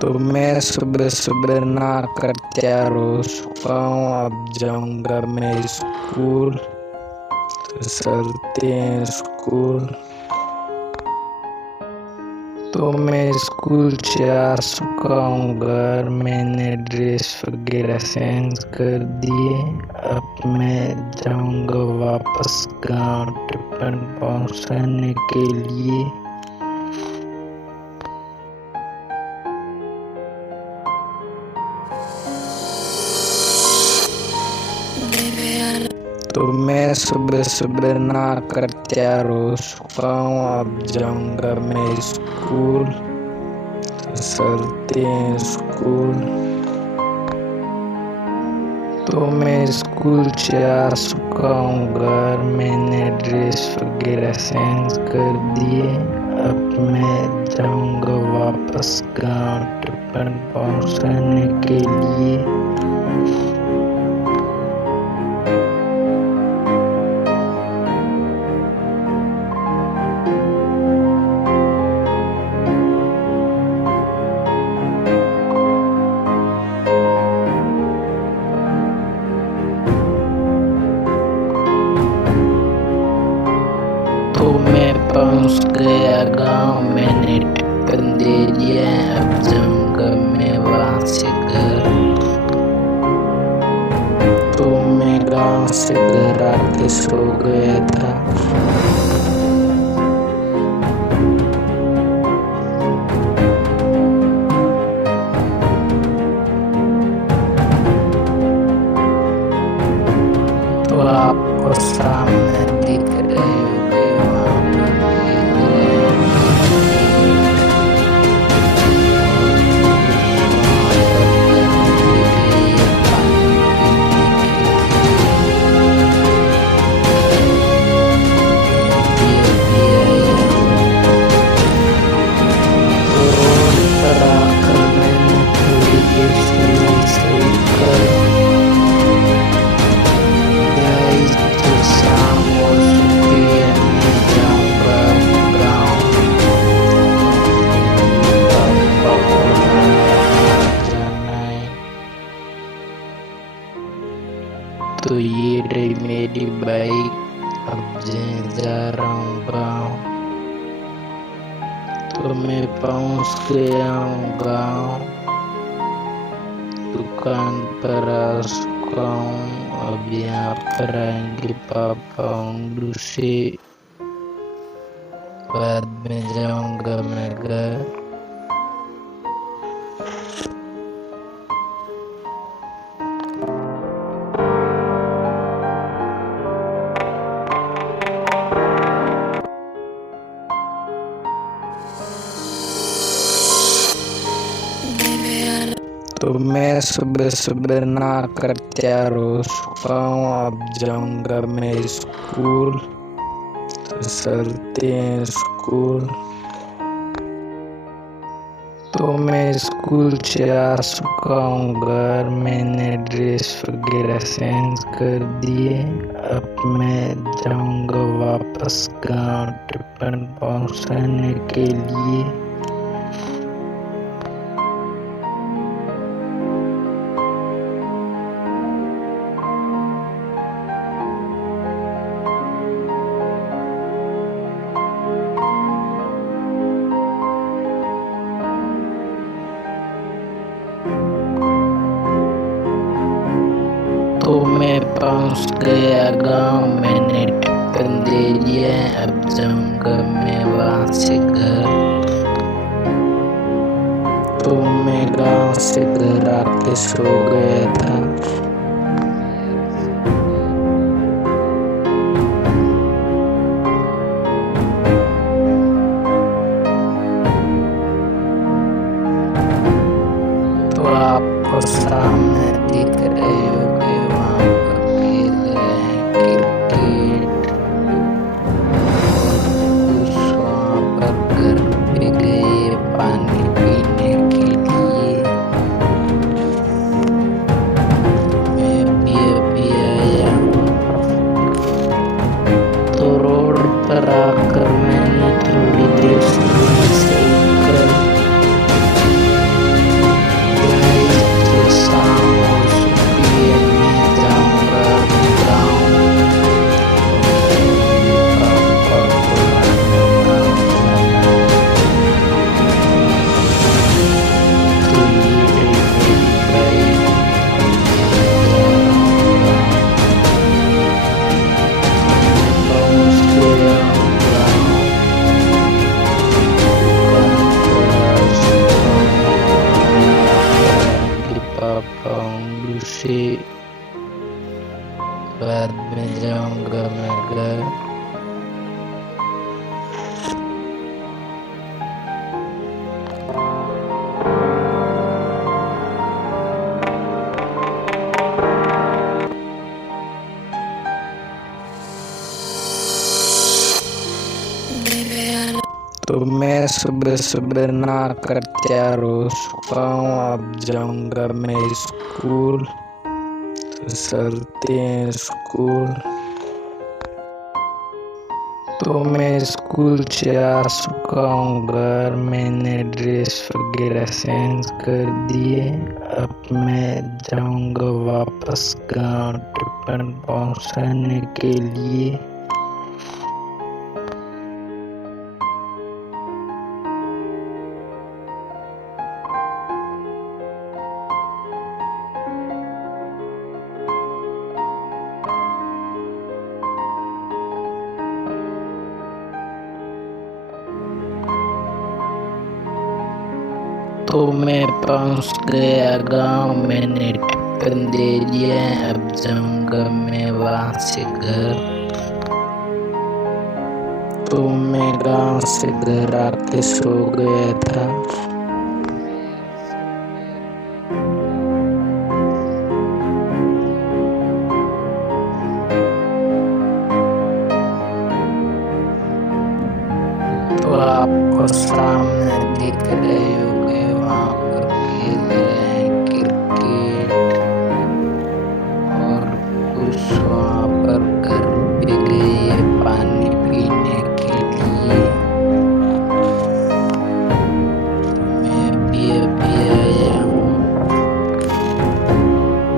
तो मैं सुबह सुबह ना कर तैयार हो चुका हूँ, अब जाऊंगा मैं स्कूल। तो चलते हैं स्कूल। तो मैं स्कूल से आ चुका हूँ घर, मैंने ड्रेस वगैरह चेंज कर दिए। अब मैं जाऊंगा वापस गांव टिफिन पहुंचाने के लिए। तो मैं सुबह सुबह ना कर तैयार हो चुका हूँ, अब जाऊंगा मैं स्कूल। तो चलते हैं स्कूल। तो मैं स्कूल से आ चुका हूँ घर, मैंने ड्रेस वगैरह चेंज कर दिए। अब मैं जाऊंगा वापस गांव टिफिन पहुंचाने के लिए। तो मैं पहुंच गया गांव, मैंने टिफिन दे दिया। अब जाऊंगा मैं वहां से घर। तो मैं गांव से घर आके सो गया था। तो आपको सामने दिख रहे होंगे वहाँ पर तो ये रही मेरी बाइक, अब जा रहा हूँ गाँव। तो मैं पहुँच गया हूँ गाँव, दुकान पर आ चुका हूँ। अब यहाँ पर आएंगे पापा उंडू से, बाद में जाऊंगा मैं घर। तो मैं सुबह सुबह ना कर तैयार हो चुका हूँ, अब जाऊंगा मैं स्कूल। तो चलते हैं स्कूल। तो मैं स्कूल से आ चुका हूँ घर, मैंने ड्रेस वगैरह चेंज कर दिए। अब मैं जाऊंगा वापस गांव टिफिन पहुंचाने के लिए। तो मैं पहुंच गया गांव, मैंने टिफिन दे दिया। अब जाऊंगा मैं वहां से घर। तो मैं गांव से घर आके सो गया था। तो आपको सामने दिख रहे होंगे वहाँ पर खेल रहे हैं क्रिकेट। कुछ वहाँ पर घर पे गए पानी पीने के लिए। तो मैं सुबह सुबह ना कर तैयार हो चुका हूँ, अब जाऊंगा मैं स्कूल। तो चलते हैं स्कूल। तो मैं स्कूल से आ चुका हूँ घर, मैंने ड्रेस वगैरह चेंज कर दिए। अब मैं जाऊंगा वापस गांव टिफिन पहुंचाने के लिए। तो मैं पहुंच गया गांव, मैंने टिफिन दे दिया। अब जाऊंगा मैं वहां से घर। तो मैं गांव से घर आके सो गया था। तो आपको सामने दिख रहे होंगे वहाँ पर खेल रहे हैं क्रिकेट, और कुछ वहाँ पर घर पे गए पानी पीने के लिए। मैं भी अभी आया हूँ।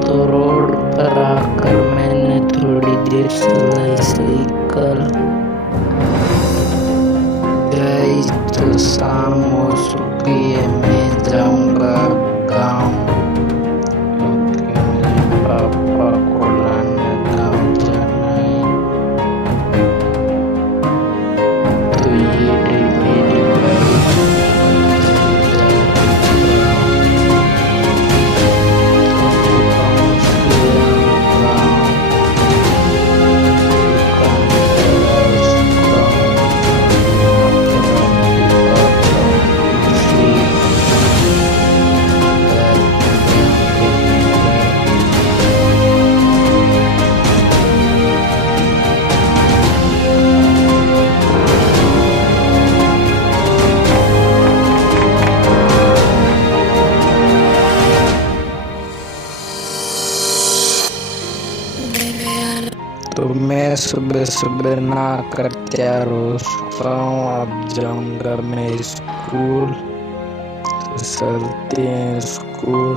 तो रोड पर आकर मैंने थोड़ी देर चलाई साइकिल। तो शाम हो चुकी है, मैं जाऊंगा गाँव, क्योंकि मेरे पापा को लाने गाँव जाना है। तो ये मेरी बाइक तो मैं सुबह सुबह ना कर तैयार हो चुका हूँ, अब जाऊंगा मैं स्कूल। तो चलते हैं स्कूल।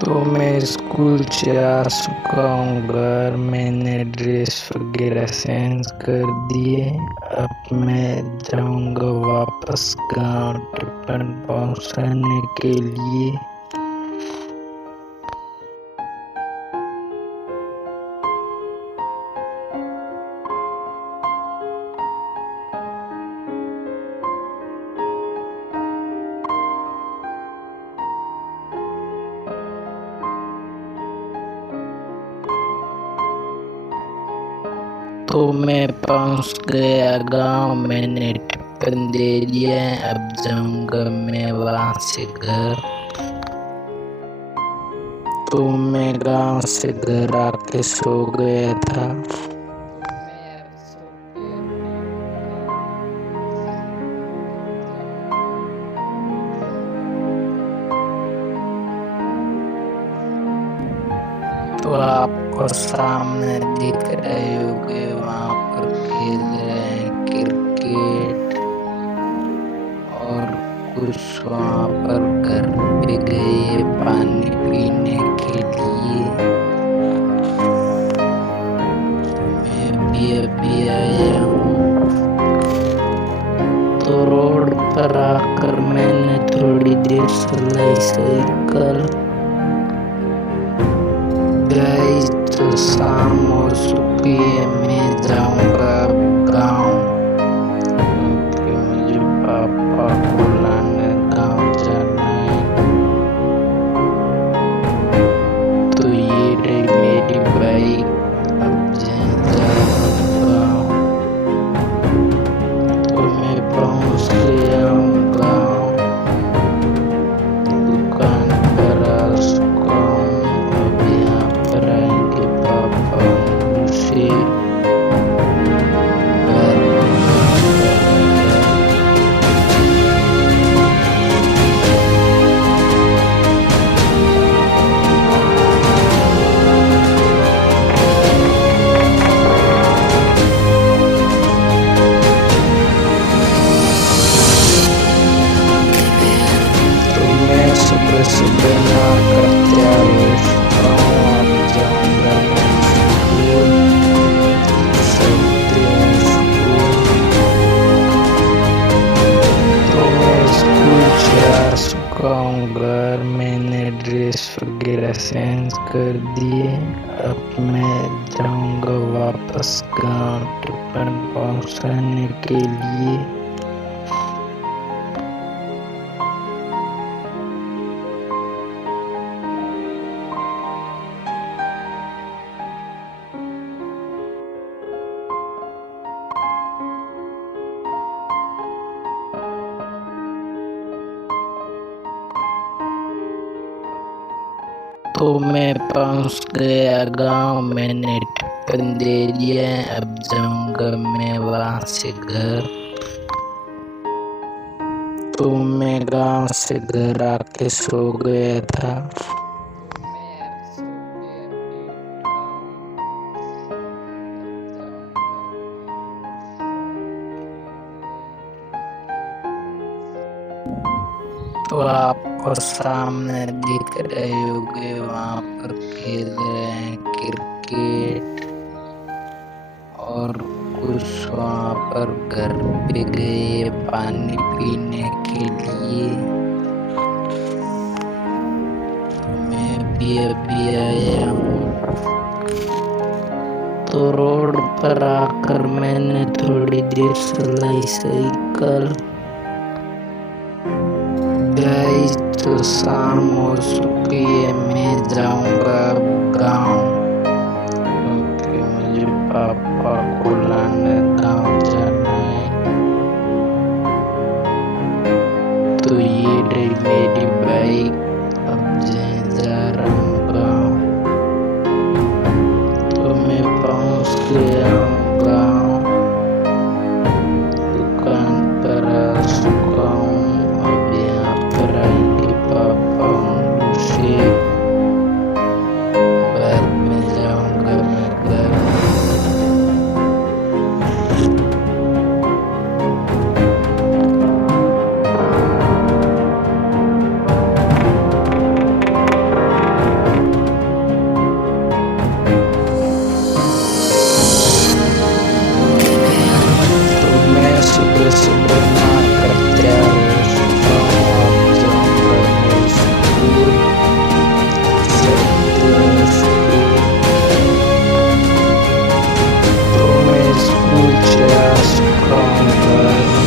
तो मैं स्कूल से आ चुका हूँ घर, मैंने ड्रेस वगैरह चेंज कर दिए। अब मैं जाऊंगा वापस गांव टिफिन पहुंचाने के लिए। तो मैं पहुंच गया गांव, मैंने टिफिन दे दिया। अब जाऊंगा मैं वहां से घर। तो मैं गांव से घर आके सो गया था। तो आपको सामने दिख रहे होंगे वहाँ पर खेल रहे हैं क्रिकेट, और कुछ वहाँ पर घर पे गए पानी पीने के लिए। मैं भी अभी आया हूँ। तो रोड पर आकर मैंने थोड़ी देर चलाई साइकिल। तो शाम हो चुकी है, चेंज कर दिए। अब मैं जाऊंगा वापस गांव टिफिन पहुंचाने के लिए। तो मैं पहुंच गया गांव, मैंने टिफिन दे दिया। अब जाऊंगा मैं वहां से घर। तो मैं गांव से घर आके सो गया था। तो आपको सामने दिख रहे होंगे, वहाँ पर खेल रहे हैं क्रिकेट, और कुछ वहाँ पर घर पे गए पानी पीने के लिए। मैं भी अभी आया हूँ। तो रोड पर आकर मैंने थोड़ी देर चलाई साइकिल। गाइस, तो शाम हो चुकी है, मैं जाऊंगा गांव, क्योंकि मुझे पापा को लाने गांव जाना है। तो ये रही मेरी बाइक, अब जा रहा हूँ गांव। तो मैं पहुंच गया हूँ गांव, दुकान पर आ चुका हूँ। बाद में जाऊंगा मैं घर। तो मैं सुबह सुबह नहाकर तैयार हो चुका हूँ। अब जाऊंगा मैं स्कूल। तो मैं स्कूल चला चुका हूँ, घर में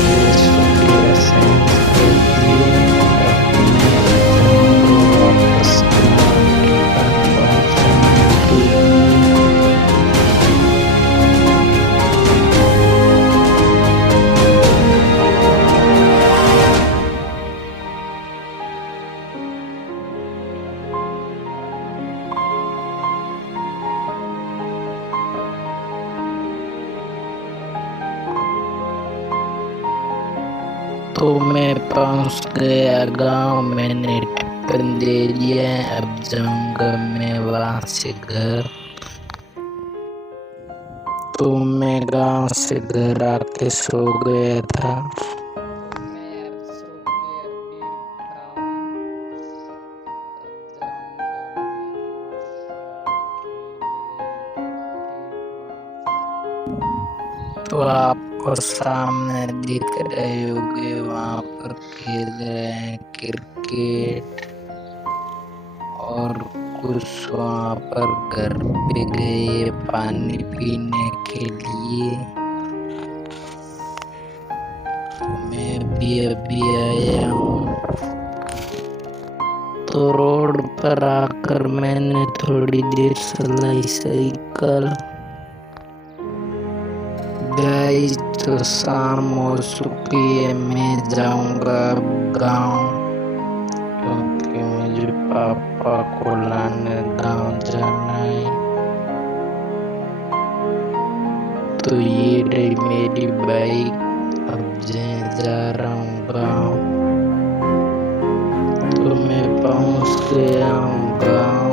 ड्रेस वगैरह चेंज कर दिए। अब मैं जाऊंगा वापस गाँव टिफिन पहुंचाने के लिए। तो मैं पहुंच गया गांव, मैंने टिफिन दे दिया। अब जाऊंगा मैं वहां से घर। तो मैं गांव से घर आके सो गया था। तो आपको सामने दिख रहे होंगे, वहाँ पर खेल रहे हैं क्रिकेट, और कुछ वहाँ पर घर पे गए पानी पीने के लिए। मैं भी अभी आया हूँ। तो रोड पर आकर मैंने थोड़ी देर चलाई साइकिल। गाइस, तो शाम हो चुकी है, मैं जाऊंगा गांव, क्योंकि मुझे पापा को लाने गांव जाना है। तो ये रही मेरी बाइक, अब जा रहा हूँ गांव। तो मैं पहुंच गया हूँ गांव,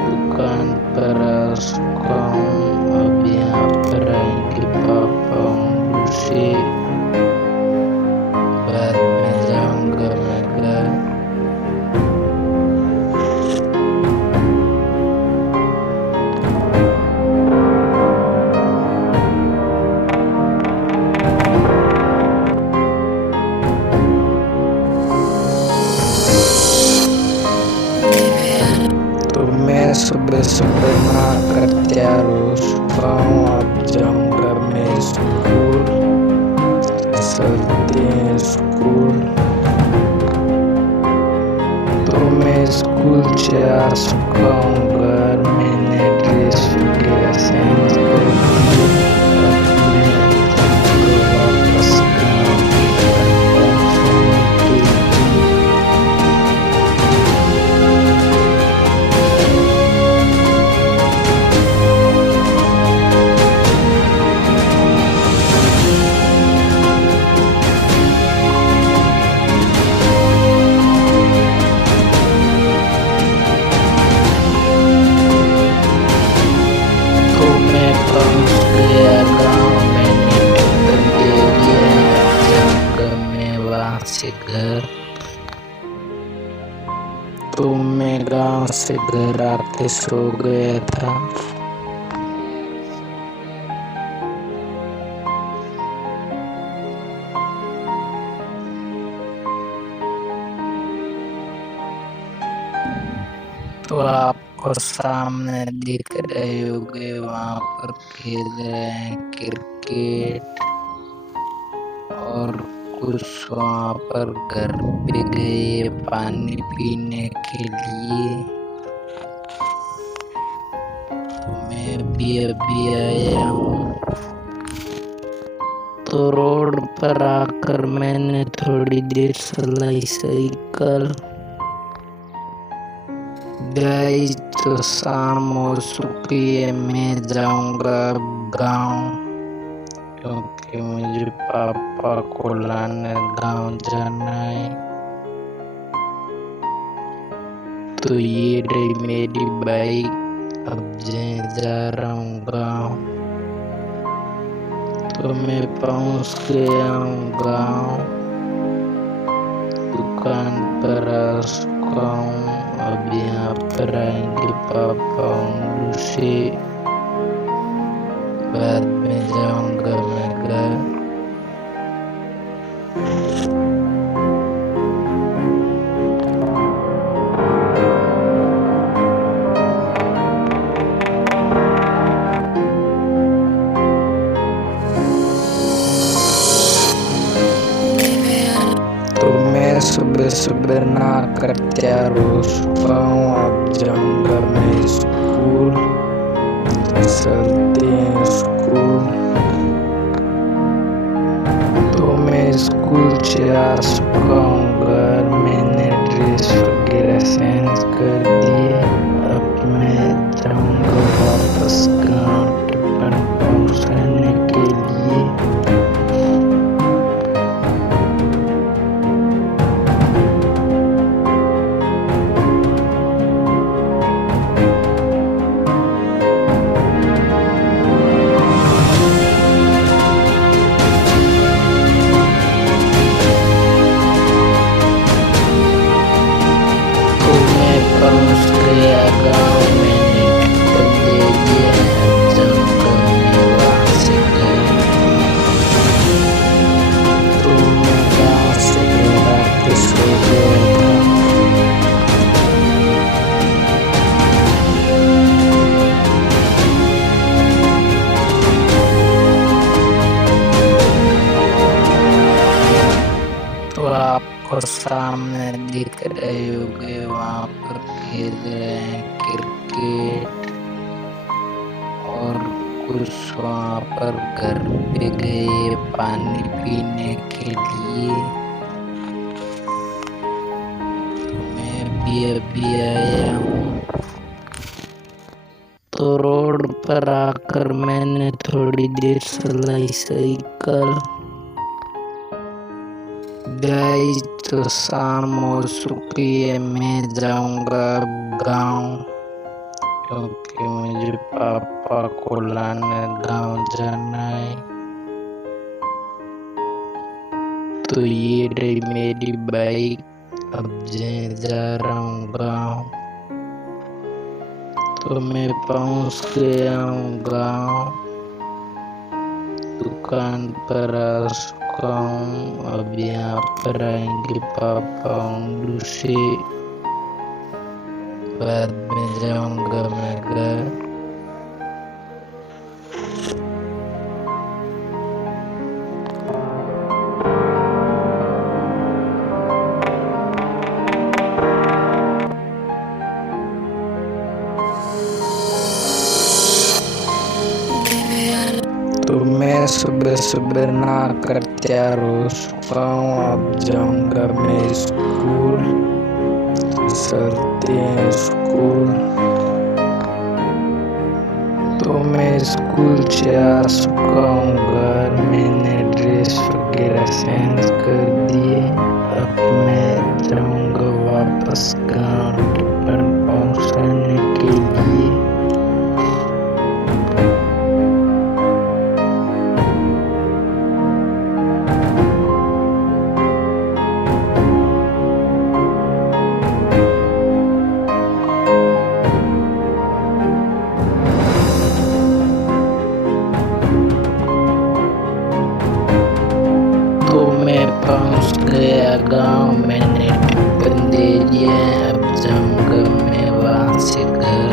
दुकान पर आ चुका हूँ। अब यहाँ पर आएंगे पापा मुझसे। बाद में जाऊंगा मैं घर। तैयार हो चुका हूँ, अब जाऊंगा मैं स्कूल। चलते हैं स्कूल। तो मैं स्कूल से आ चुका हूँ घर, मैंने ड्रेस वगैरह चेंज कर दी। अब मैं जाऊंगा वापस गाँव पहुँचने के लिए। पहुंच गया गाँव, मैंने टिफिन दे दिया, जाऊंगा मैं वहाँ से घर। तो मैं गाँव से घर आके सो गया था। तो आपको सामने दिख रहे होंगे, वहाँ पर खेल रहे हैं क्रिकेट, और कुछ वहाँ पर घर पे गए पानी पीने के लिए। मैं भी अभी आया हूँ। तो रोड पर आकर मैंने थोड़ी देर चलाई साइकिल। गाइस, तो शाम हो चुकी है, मैं जाऊंगा गाँव, क्योंकि मुझे पापा को लाने गाँव जाना है। तो ये रही मेरी बाइक, अब जा रहा हूँ गाँव। तो मैं पहुँच गया हूँ गाँव, दुकान पर आ चुका हूँ। अब यहाँ पर आएंगे पापा उंगली से, बाद में जाऊंगा मैं घर। तो मैं सुबह सुबह नहाकर तैयार हो चुका हूँ, अब जाऊंगा मैं स्कूल। चलते हैं स्कूल। तो मैं स्कूल से आ चुका हूँ घर, मैंने ड्रेस वगैरह चेंज कर दिए। अब मैं जाऊंगा वापस गाँव टिफिन पहुँचाने के लिए। पहुंच गया गाँव, मैंने टिफिन दे दिया, जाऊंगा मैं वहाँ से घर। तो मैं गाँव से घर आके सो गया था। तो आपको सामने दिख रहे होंगे, वहाँ पर खेल रहे हैं क्रिकेट, और कुछ वहाँ पर घर पे गए पानी पीने के लिए। मैं भी अभी आया हूँ। तो रोड पर आकर मैंने थोड़ी देर चलाई साइकिल। गाइस, तो शाम हो चुकी है, मैं जाऊंगा गाँव, क्योंकि मुझे पापा को लाने गाँव जाना है। तो ये रही मेरी बाइक, अब जा रहा हूँ गाँव। तो मैं पहुँच गया हूँ गाँव, दुकान पर आ चुका हूँ। अब यहाँ पर आएंगे पापा उंगली से, बाद में जाऊंगा मैं घर। तो मैं सुबह सुबह ना कर तैयार हो चुका हूँ, अब जाऊंगा मैं स्कूल। चलते हैं स्कूल। तो मैं स्कूल से आ चुका हूँ घर, मैंने ड्रेस वगैरह चेंज कर दिए। अब मैं जाऊंगा वापस गाँव टिफिन पहुँचाने के लिए। मैं पहुंच गया गांव, मैंने टिफिन दे दिया। अब जाऊंगा मैं वहां से घर।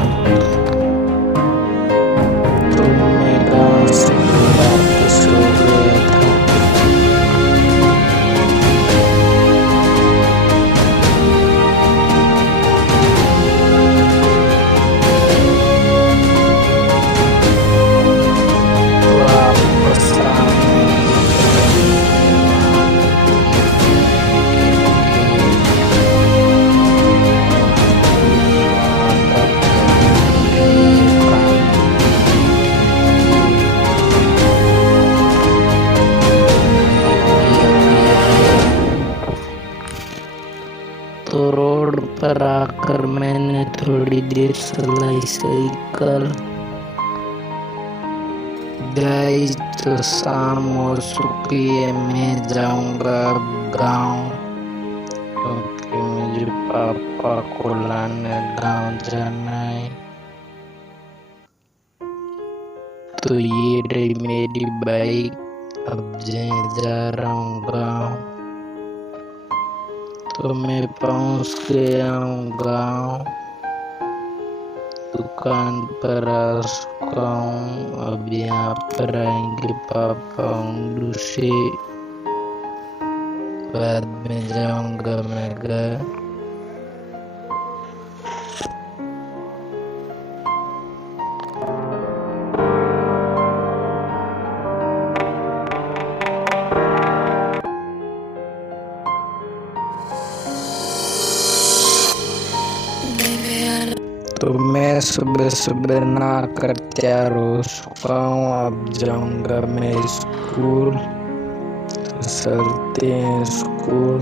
तो मैं गांव से वापस सो गया था। तो रोड पर आकर मैंने थोड़ी देर चलाई साइकिल। गाइस तो शाम हो चुकी है, मैं जाऊंगा गांव, क्योंकि मुझे पापा को लाने गांव जाना है। तो ये रही मेरी बाइक, अब जा रहा हूँ गांव। तो मैं पहुंच गया हूँ गाँव, दुकान पर आ चुका हूँ। अब यहाँ पर आएंगे पापा उंगलू से, बाद में जाऊंगा मैं घर। तो मैं सुबह सुबह ना कर तैयार हो चुका हूँ, अब जाऊंगा मैं स्कूल। तो चलते हैं स्कूल।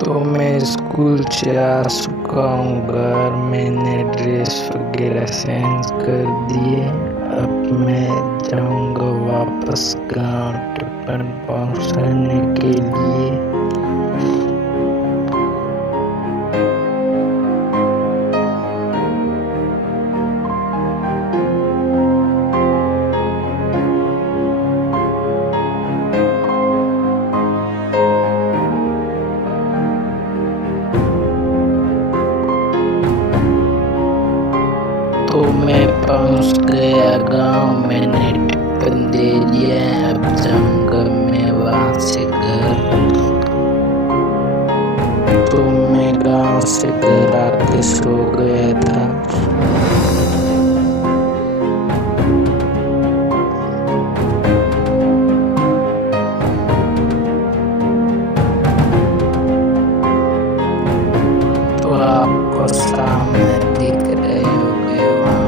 तो मैं स्कूल से आ चुका हूँ घर, मैंने ड्रेस वगैरह चेंज कर दिए। अब मैं जाऊंगा वापस गाँव टिफिन पहुँचाने के लिए। तो मैं पहुंच गया गांव, मैंने टिफिन दे दिया। अब जाऊंगा मैं वहां से घर। तो मैं गांव से घर आके सो गया था। तो आपको सामने दिख रहे होंगे वहाँ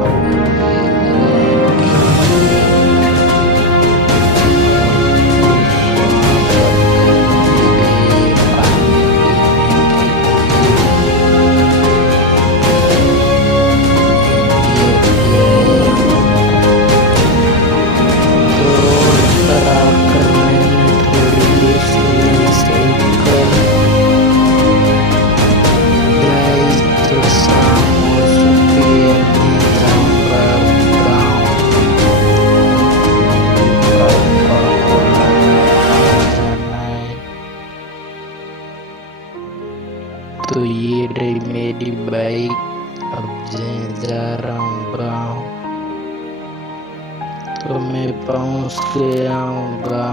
पहुँच के आऊँगा,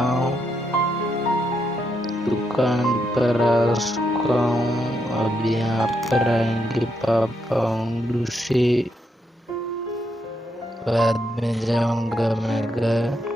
दुकान पर आ चुका हूँ। अब यहाँ पर आएंगे पापा, उंगली से बाद में जाऊँगा मैं घर।